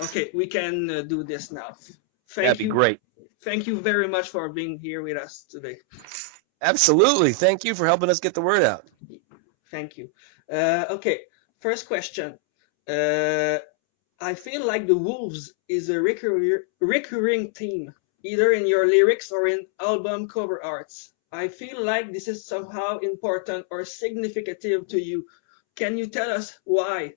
Okay, we can do this now. That'd Thank be you. great. Thank you very much for being here with us today. Absolutely. Thank you for helping us get the word out. Thank you. Okay, first question. Uh, I feel like the wolves is a recurring theme, either in your lyrics or in album cover arts. I feel like this is somehow important or significant to you. Can you tell us why?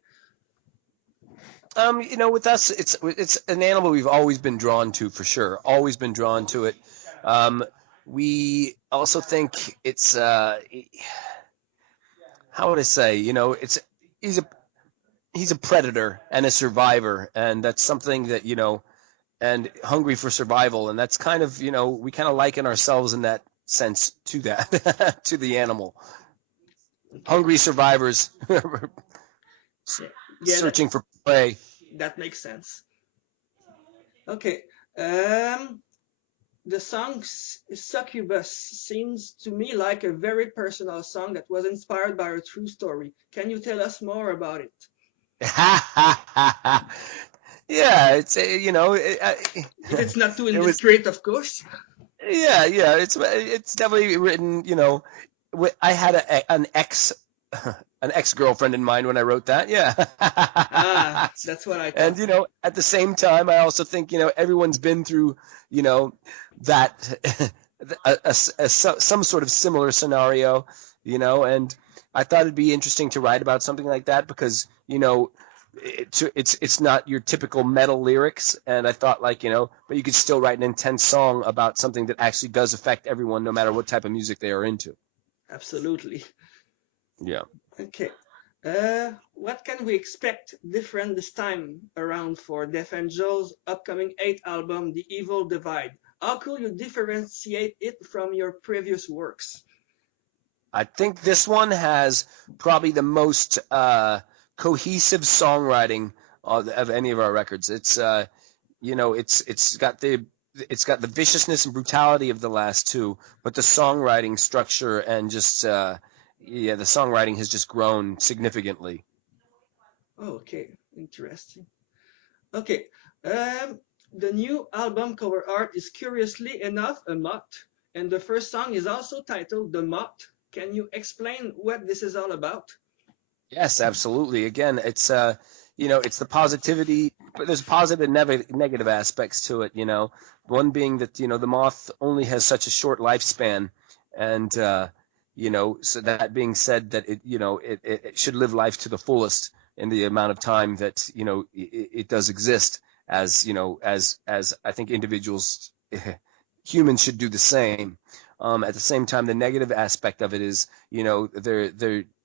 With us, it's an animal we've always been drawn to for sure. Always been drawn to it. Um, we also think it's how would I say? It's he's a he's a predator and a survivor, and that's something that and hungry for survival, and that's kind of we kind of liken ourselves in that sense to that to the animal. Okay. Hungry survivors Yeah, yeah, searching for prey. that makes sense. Okay. Um, the song Succubus seems to me like a very personal song that was inspired by a true story. Can you tell us more about it? Yeah, it's If it's not too it was indiscreet, of course. yeah, it's definitely written. I had an ex girlfriend in mind when I wrote that. Yeah. Ah, that's what I And thought. at the same time, I also think everyone's been through that some sort of similar scenario, and I thought it'd be interesting to write about something like that because it's not your typical metal lyrics, and I thought but you could still write an intense song about something that actually does affect everyone, no matter what type of music they are into. Absolutely. Yeah. Okay. What can we expect different this time around for Death Angel's upcoming eighth album, The Evil Divide? How could you differentiate it from your previous works? I think this one has probably the most cohesive songwriting of any of our records. It's got the viciousness and brutality of the last two, but the songwriting structure and just the songwriting has just grown significantly. Oh, okay, interesting. Okay, the new album cover art is curiously enough a moth, and the first song is also titled The Moth. Can you explain what this is all about? Yes, absolutely. Again, it's the positivity, but there's positive and negative aspects to it. One being that the moth only has such a short lifespan, and so that being said, that it should live life to the fullest in the amount of time that it does exist. As I think individuals, humans should do the same. At the same time, the negative aspect of it is,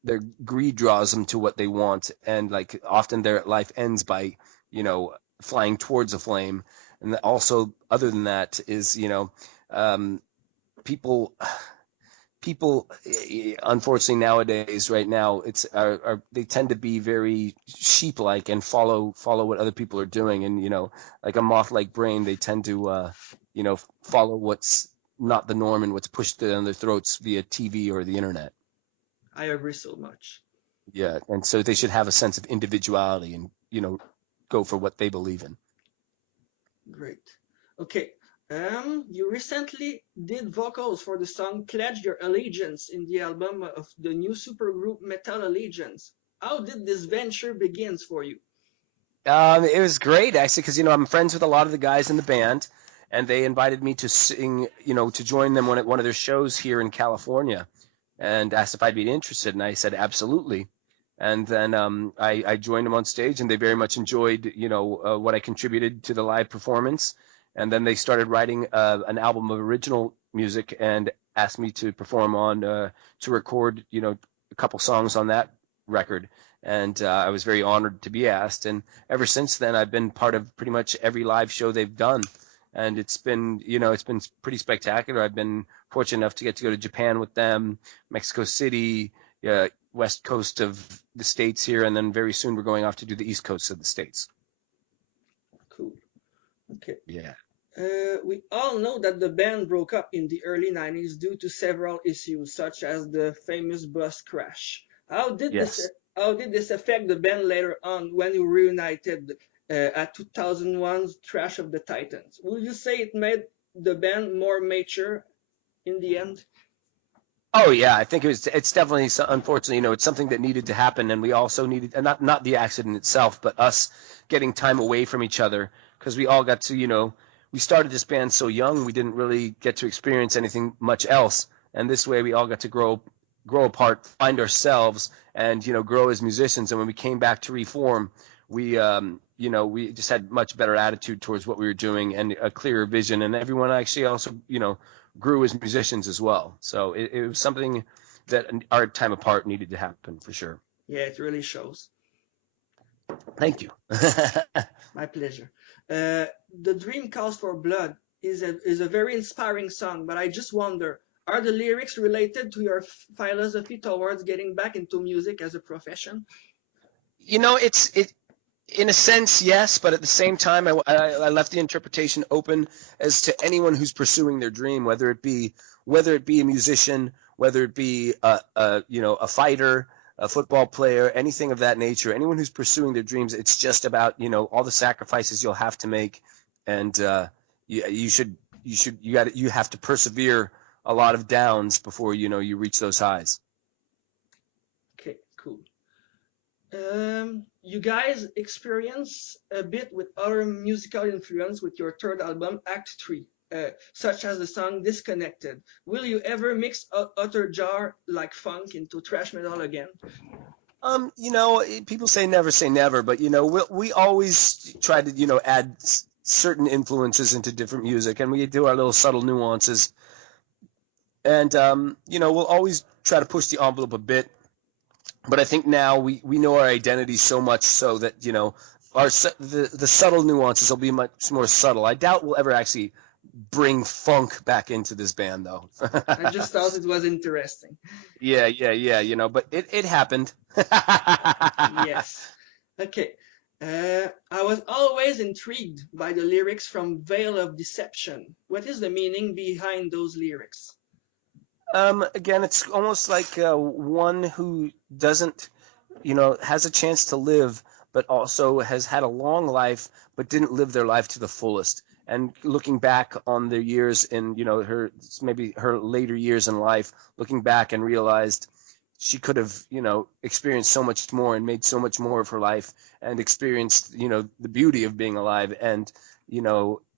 their greed draws them to what they want, and like often their life ends by flying towards a flame. And also, other than that, is um, people people unfortunately nowadays, right now, they tend to be very sheep-like and follow what other people are doing, and like a moth-like brain, they tend to follow what's not the norm and what's pushed down their throats via TV or the internet. I agree so much. Yeah, and so they should have a sense of individuality and go for what they believe in. Great. Okay. You recently did vocals for the song Pledge Your Allegiance in the album of the new supergroup Metal Allegiance. How did this venture begins for you? It was great actually because I'm friends with a lot of the guys in the band, and they invited me to sing, to join them at one of their shows here in California, and asked if I'd be interested, and I said absolutely. And then I joined them on stage, and they very much enjoyed what I contributed to the live performance. And then they started writing an album of original music and asked me to perform on to record a couple songs on that record. And I was very honored to be asked. And ever since then, I've been part of pretty much every live show they've done, and it's been pretty spectacular. I've been fortunate enough to get to go to Japan with them, Mexico City, west coast of the States here, and then very soon we're going off to do the east coast of the States. Cool. Okay. Yeah. We all know that the band broke up in the early 90s due to several issues, such as the famous bus crash. How did this Yes. how did this affect the band later on when you reunited? at 2001's Trash of the Titans. Will you say it made the band more mature in the end? Oh yeah, I think it's definitely unfortunately, it's something that needed to happen, and we also needed, and not the accident itself, but us getting time away from each other, because we all got to, we started this band so young, we didn't really get to experience anything much else, and this way we all got to grow apart, find ourselves, and grow as musicians. And when we came back to reform, we just had much better attitude towards what we were doing and a clearer vision, and everyone actually also grew as musicians as well. So it was something that our time apart needed to happen for sure. Yeah, it really shows. Thank you. My pleasure. The Dream Calls for Blood is a very inspiring song, but I just wonder, are the lyrics related to your philosophy towards getting back into music as a profession? It's in a sense, yes, but at the same time, I left the interpretation open as to anyone who's pursuing their dream, whether it be a musician, whether it be a fighter, a football player, anything of that nature. Anyone who's pursuing their dreams, it's just about all the sacrifices you'll have to make, and you have to persevere a lot of downs before you reach those highs. Okay, cool. You guys experience a bit with other musical influence with your third album, Act 3, such as the song Disconnected. Will you ever mix utter jar like funk into thrash metal again? People say never, but we always try to add certain influences into different music, and we do our little subtle nuances, and we'll always try to push the envelope a bit. But I think now we know our identity so much so that the subtle nuances will be much more subtle. I doubt we'll ever actually bring funk back into this band, though. I just thought it was interesting. Yeah, but it happened. Yes. Okay. I was always intrigued by the lyrics from Veil of Deception. What is the meaning behind those lyrics? Again, it's almost like one who doesn't, has a chance to live, but also has had a long life, but didn't live their life to the fullest. And looking back on their years in, her later years in life, looking back and realized she could have, experienced so much more and made so much more of her life and experienced, the beauty of being alive and,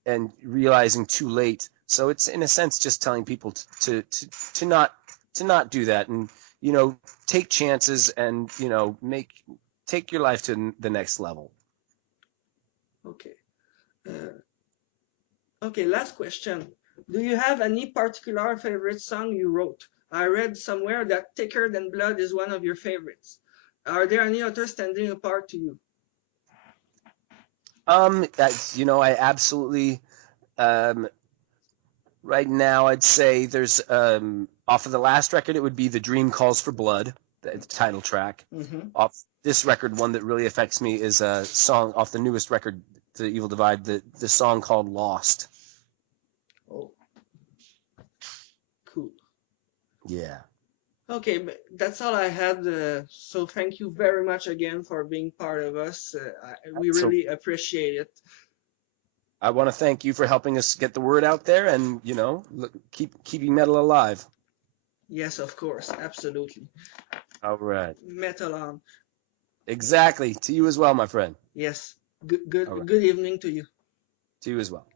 and realizing too late. So it's in a sense just telling people to not do that and take chances and take your life to the next level. Okay. Okay, last question. Do you have any particular favorite song you wrote? I read somewhere that Thicker Than Blood is one of your favorites. Are there any others standing apart to you? I absolutely. Right now, I'd say there's off of the last record, it would be "The Dream Calls for Blood," the title track. Mm-hmm. Off this record, one that really affects me is a song off the newest record, "The Evil Divide," the song called "Lost." Oh, cool. Yeah. Okay, but that's all I had. So thank you very much again for being part of us. We really appreciate it. I want to thank you for helping us get the word out there and, keeping metal alive. Yes, of course. Absolutely. All right. Metal on. Exactly. To you as well, my friend. Yes. Good right. Good evening to you. To you as well.